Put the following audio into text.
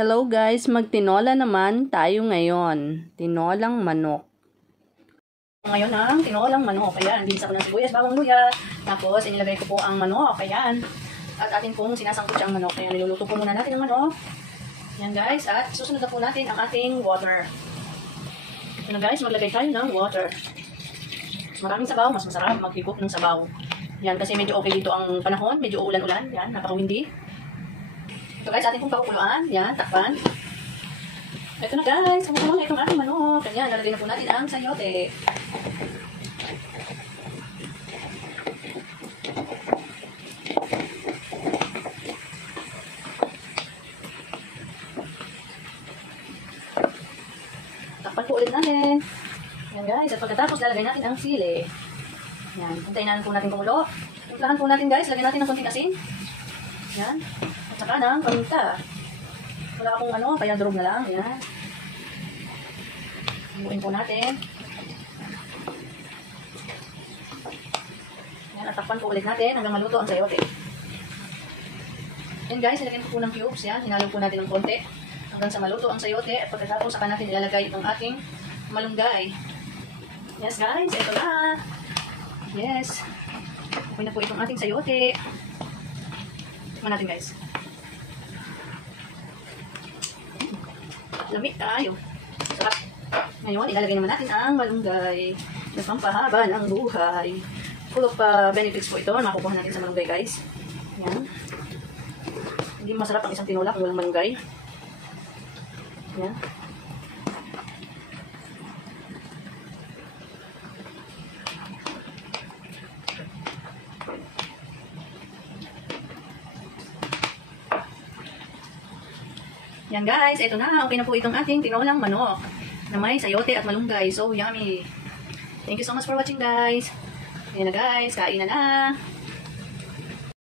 Hello guys, magtinola naman tayo ngayon. Tinolang manok. Ngayon ang tinolang manok. Ayan, ginisa ko ng sibuyas, bawang luya. Tapos inilagay ko po ang manok. Ayan. At atin pong sinasangkot siya ang manok. Ayan, niluluto po muna natin ang manok. Ayan guys, at susunod na po natin ang ating water. Ito na guys, maglagay tayo ng water. Maraming sabaw, mas masarap mag-cook ng sabaw. Yan, kasi medyo okay dito ang panahon. Medyo ulan-ulan. Yan, napaka-windy. Ito guys, ating pong pakukuluan. Yan, takpan. Ito na guys, kumuha na itong ating manok. Ganyan, nalagay na po natin ang sayote. Takpan po ulit natin. Yan guys, at pagkatapos lalagay natin ang sili. Yan, hintayin po natin kumulo. Timplahan po natin guys, lagyan natin ng konting asin. Yan. At saka ng paminta. Wala akong ano, kaya durog na lang. Yan. Haluin po natin. Yan, at takpan po ulit natin hanggang maluto ang sayote. Yan guys, nilagyan ko po ng cubes. Yan, hinalo po natin ng konti hanggang sa maluto ang sayote. At pagkatapos saka natin ilalagay itong ating malunggay. Yes guys, ito na. Yes. Okay na po itong ating sayote. Tikman natin guys. Lamig tayo. Sarap. Ngayon, ilalagay naman natin ang malunggay. Nagpampahaba ng buhay. Full of benefits po ito. Makukuha natin sa malunggay guys. Yan. Hindi masarap ang isang tinola kung walang malunggay. Yan. Yan guys, eto na. Okay na po itong ating tinolang manok na may sayote at malunggay. So yummy. Thank you so much for watching guys. Yan na guys, kain na na.